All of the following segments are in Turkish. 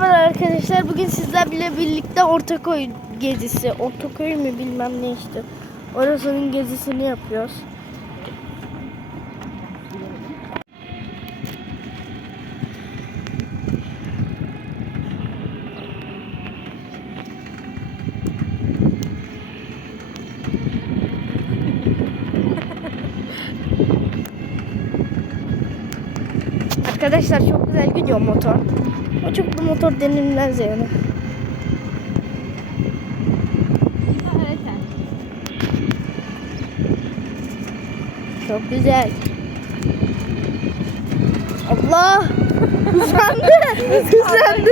Merhaba arkadaşlar. Bugün sizlerle birlikte Ortaköy gezisi. Ortaköy mü bilmem ne işte. Orasının gezisini yapıyoruz. Arkadaşlar çok güzel gidiyor motor. O çok da motor denilmez yani. Çok güzel. Allah! Hızlandı! Hızlandı!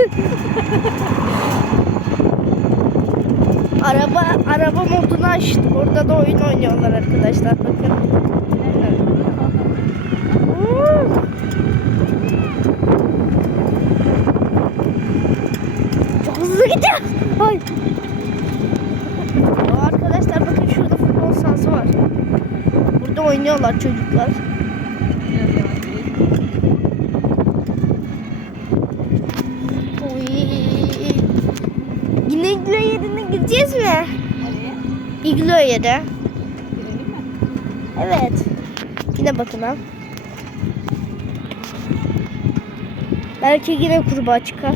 araba araba modunu açtı. Orada da oyun oynuyorlar arkadaşlar. Bakın. Oo! Çok hızlı gidiyor. Ay. Aa, arkadaşlar bakın şurada futbol sahası var. Burada oynuyorlar çocuklar. Yine iglo yerine gideceğiz mi? İglo yeri. Evet. Yine bakın ha. Belki yine kurbağa çıkar.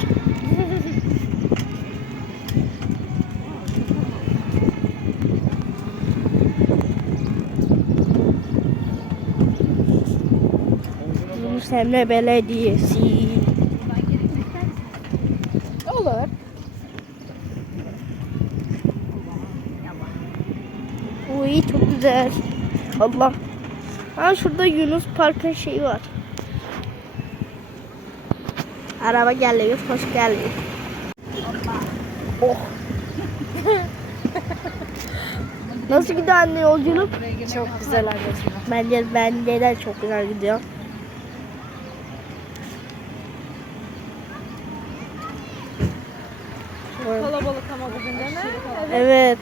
Yunus Emre Belediyesi. Olur. Uy çok güzel. Allah. Ha şurada Yunus Park'ın şeyi var. Araba geliyor, hoş geliyor. Oh. Nasıl gidiyor anne yolculuk? Çok güzel anneciğim. Bence bence de çok güzel gidiyor. Evet. Kalabalık ama bugün de ne? Evet.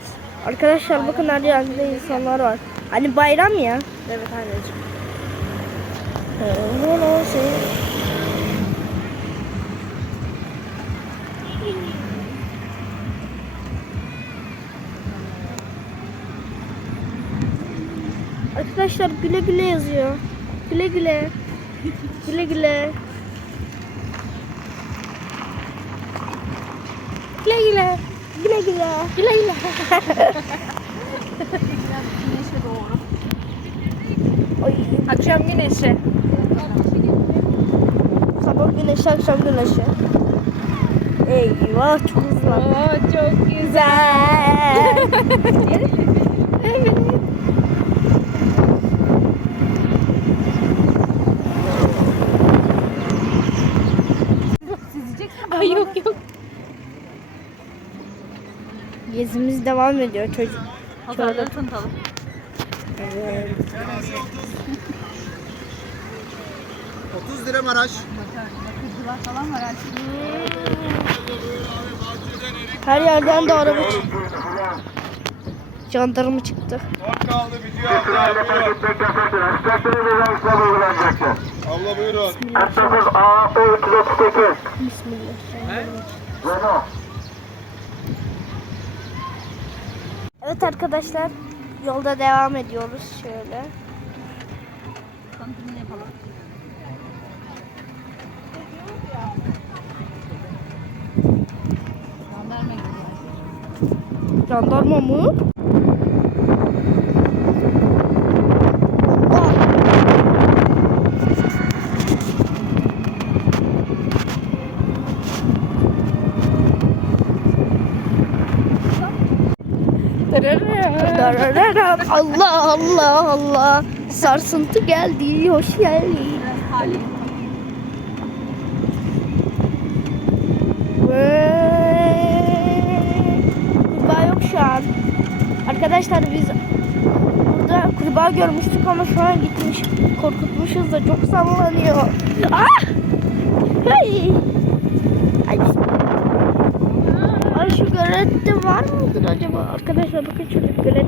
Arkadaşlar bakın her yerde insanlar var. Hani bayram ya. Evet anneciğim. Arkadaşlar güle güle yazıyor. Güle güle. Güle güle. Güle güle. Güle güle. Güle güle. Güneşe doğru. Ay, Akşam güneşi. sabah güneşi, akşam güneşi. Eyvah çok hızlı. Oo çok Güzel. Siz yiyeceksin. Ay yok yok. Gezimiz devam ediyor çocuk. Pazarları tanıtalım. Evet. 30 lira Maraş. Bakıcılar falan var artık. Her yerden de araba çıktı. Jandarma çıktı. Kaldı bitiyor abla buyurun. Abla buyurun. Bismillah. Evet arkadaşlar yolda devam ediyoruz şöyle. Tanıtımını yapalım. Jandarma mı? Allah Allah Allah. Sarsıntı geldi. Hoş geldin. Hali. Kurbağa yok şu an. Arkadaşlar biz burada kurbağa görmüştük ama an gitmiş. Korkutmuşuz da çok sallanıyor. Ah! Ay! Ay. Ay şu gölette var mıdır acaba? Arkadaşlar bakın şurada gölet.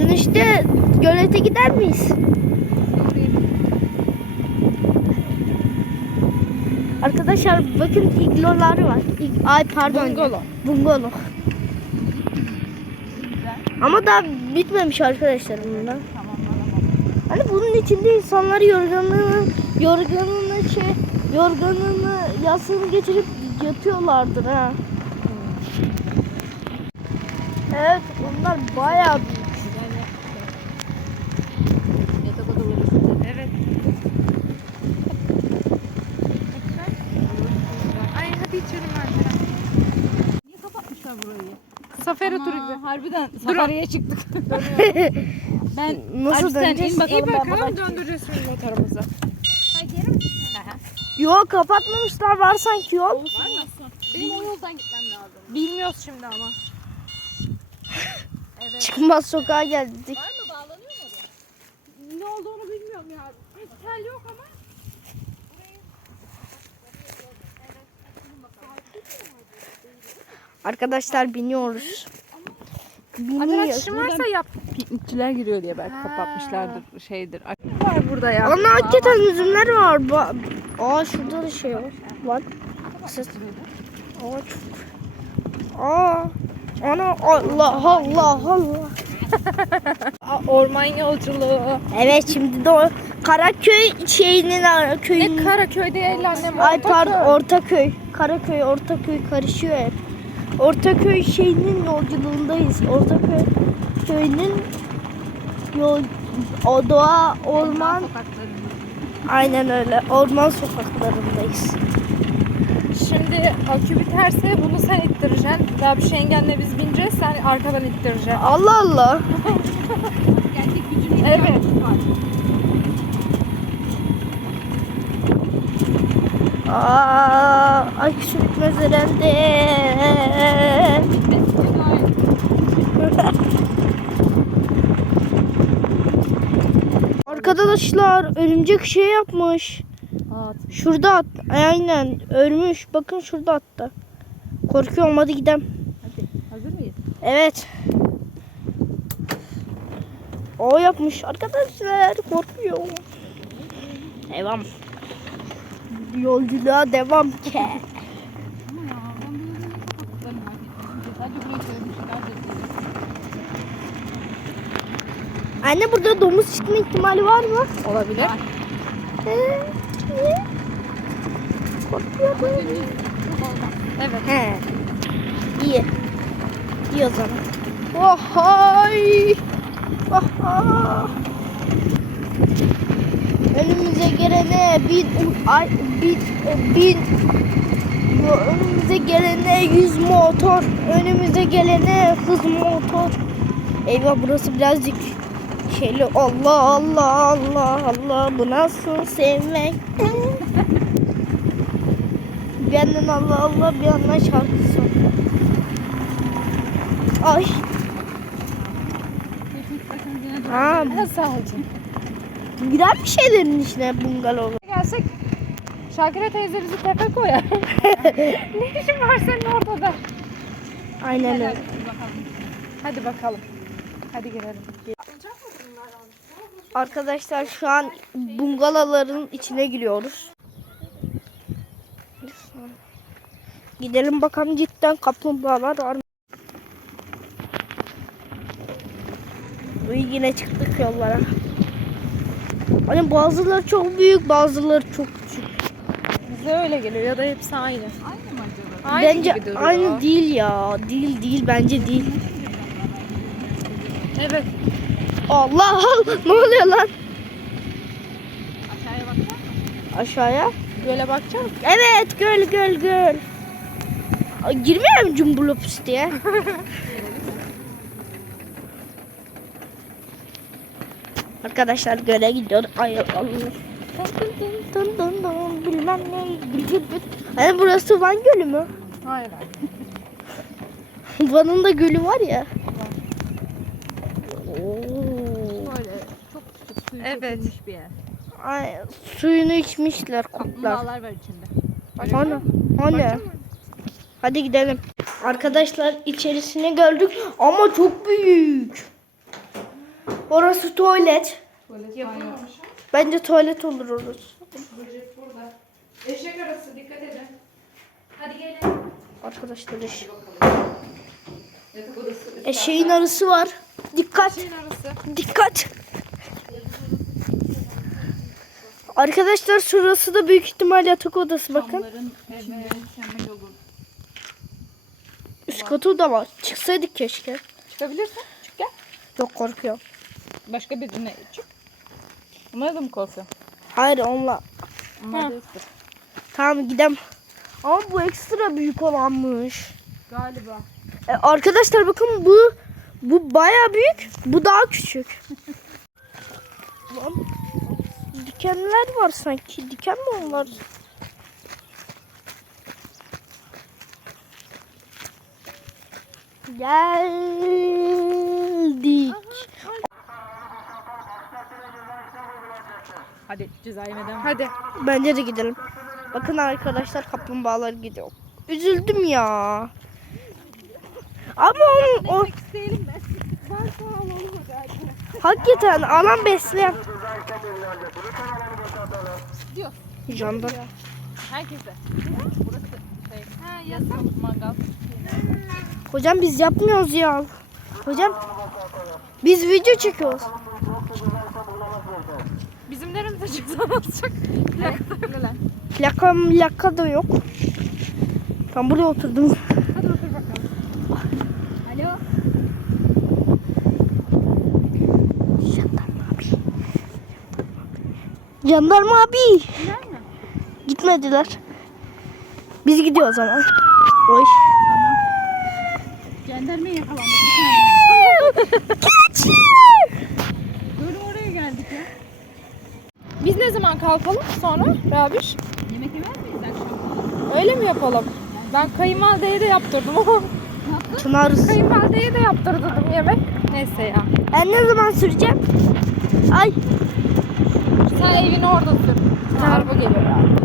Dönüşte gölete gider miyiz? Arkadaşlar bakın iglolar var. İg- Ay pardon. Bungalow. Bungalow. Ama daha bitmemiş arkadaşlar bunlar. Tamam tamam. Hani bunun içinde insanlar yorganını şey, yorganını yastığını geçirip yatıyorlardır ha. Evet, onlar bayağı büyük. Evet. Ay hadi içelim Alperen. Niye kapatmışlar burayı? Safari turu gibi. Harbiden safariye çıktık. ben Nasıl Alp sen döneceğiz? in bakalım. İyi ben bakalım döndüreceğiz şimdi motorumuzu. Yok kapatmamışlar var sanki yol. Benim o yoldan gitmem lazım. Bilmiyoruz şimdi ama. Çıkmaz sokağa geldik. Var mı? Bağlanıyor mu? Ne olduğunu bilmiyorum ya. Tel yok ama. Arkadaşlar biniyoruz. Biniyoruz. çişin varsa yap. Piknikçiler giriyor diye belki Ha. kapatmışlardır şeydir. Var burada ya. Ana hakikaten üzümler var. Ba- Aa şurada da şey var. Bak. Ses. Aa çok. Aa. Ana Allah Allah Allah. Orman yolculuğu. Evet şimdi de o Karaköy şeyinin ara- Ne köyünün. Karaköy değil annem. Ay pardon Ortaköy. Ortaköy. Karaköy Ortaköy karışıyor hep. Ortaköy şeyinin yolculuğundayız. Ortaköy köyünün yol o doğa orman aynen öyle orman sokaklarındayız. Şimdi akü biterse bunu sen ittireceksin. Daha bir şey engelle biz bineceğiz. Sen arkadan ittireceksin. Allah Allah. Kendi gücünü Evet. Aa, ay sürtmez herhalde. Arkadaşlar örümcek şey yapmış. At. Şurada at. Aynen ölmüş. Bakın şurada attı. Korkuyorum hadi gidelim. Hadi. Hazır mıyız? Evet. O yapmış arkadaşlar. Korkuyorum. Devam. Yolculuğa devam ki. Ama ya ben bir yere kapattıklarını fark ettim. Sadece burayı söylemişler de. Anne burada domuz çıkma ihtimali var mı? Olabilir. Ee, niye? Korkuyorum. Evet. He. İyi. İyi o zaman. Hay. Oh, ah. Önümüze gelene bin ay bin bin önümüze gelene yüz motor önümüze gelene hız motor eyvah burası birazcık şeyli Allah Allah Allah Allah bu nasıl sevmek bir yandan Allah Allah bir yandan şarkı söylüyor. Ay. Ha, canım. girer bir şeylerin içine bungalov. Gelsek Şakire teyze bizi tepe koyar. ne işin var senin orada da? Aynen öyle. Hadi bakalım. Hadi girelim. Arkadaşlar şu an bungalovların içine giriyoruz. Gidelim bakalım cidden kaplumbağalar var mı? Yine çıktık yollara. Hani bazıları çok büyük bazıları çok küçük. Bize öyle geliyor ya da hepsi aynı. Aynı mı acaba? Aynı bence aynı değil ya. Değil değil bence değil. Evet. Allah ne oluyor lan? Aşağıya baksana. Aşağıya. Göle bakacağım. Evet göl göl göl. Ay, Girmeyelim cumbulups diye. Arkadaşlar göle gidiyor. Ay Allah. Bilmem ne. Hani burası Van Gölü mü? Hayır. Van'ın da gölü var ya. Böyle çok küçük suyu Evet. çekilmiş bir yer. Ay, suyunu içmişler kurtlar. Kaplumbağalar var içinde. Hani? Hani? Hadi gidelim. Arkadaşlar içerisine gördük ama çok büyük. Orası tuvalet. Bence tuvalet olur orası. Eşek arası dikkat edin. Hadi gelin. Arkadaşlar eş- Yatak odası. eşeğin arısı var. Dikkat. Dikkat. Arkadaşlar şurası da büyük ihtimal yatak odası bakın. Üst katı da var. Çıksaydık keşke. Çıkabilirsin. Çık gel. Yok korkuyorum. Başka birine çık. Onlara da mı korkuyorsun? Hayır onunla. Onlar da. Tamam gidem. Ama bu ekstra büyük olanmış. Galiba. E, arkadaşlar bakın bu bu baya büyük. Bu daha küçük. Lan, dikenler var sanki. Diken mi onlar? Geldik. Hadi ceza yemeden. Hadi. Bence de gidelim. Bakın arkadaşlar kaplumbağalar gidiyor. Üzüldüm ya. Ama onun o İsteyelim de. Varsa alalım hadi. hakikaten alan besleyen Diyor. jandarma. Herkese. Burası şey. Ha yasak. Mangal. Hocam biz yapmıyoruz ya. Hocam biz video çekiyoruz. Bizim neremize çıksa olacak. Plaka plaka da yok. Tam buraya oturdum. Hadi otur bakalım. Alo. Jandarma abi. Jandarma abi. Gitmediler. Biz gidiyoruz ama. Oy. Jandarmaya yakalandık. Böyle oraya geldik ya. Biz ne zaman kalkalım sonra Rabiş? Yemek yemez miyiz akşam? Öyle mi yapalım? Ben kayınvalideye de yaptırdım ama Çınar. kayınvalideye de yaptırdım yemek. Neyse ya. Ben ne zaman süreceğim? Ay. Sen evin orada sür. Tamam. Araba geliyor abi.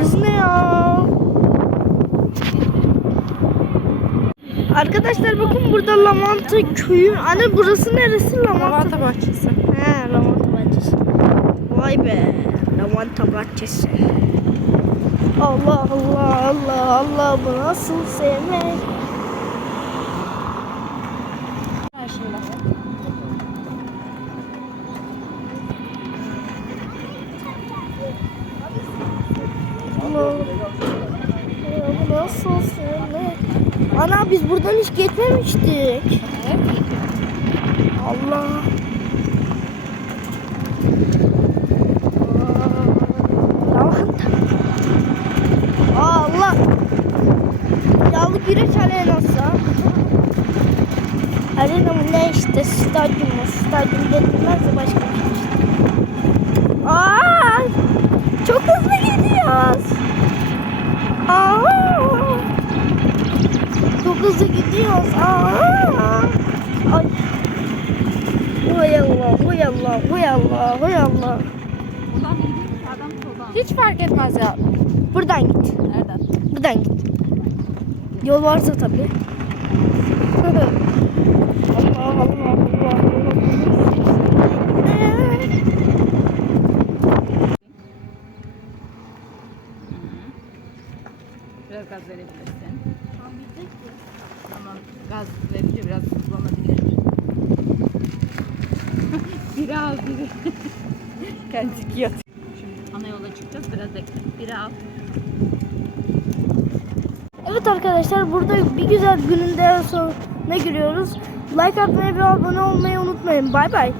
Kız ne ya? Arkadaşlar bakın burada lavanta köyü. Anne burası neresi lavanta? Lavanta bahçesi. He lavanta bahçesi. Vay be. Lavanta bahçesi. Allah Allah Allah Allah bu nasıl sevmek? Evet. Allah. Allah. Yağlı güreş arenası. Arena mı ne işte stadyum mu? Stadyum denilmez de başka bir şey işte. Aa, çok hızlı gidiyoruz. Aa, çok hızlı gidiyoruz. Aa, ay. Hay Allah, hay Allah, hay Allah, hay Allah. Hiç fark etmez ya. Buradan git, Nereden? buradan git. Yol varsa tabii. Allah Allah Allah Allah. Biraz gaz verebilirsin. Tamam. Gaz verince biraz hızlanabilir. biri biri. Kendisi yat. Şimdi ana yola çıkacağız. Biraz bekle. Biri. Evet arkadaşlar burada bir güzel gününden sonra ne giriyoruz? Like atmayı ve abone olmayı unutmayın. Bay bay.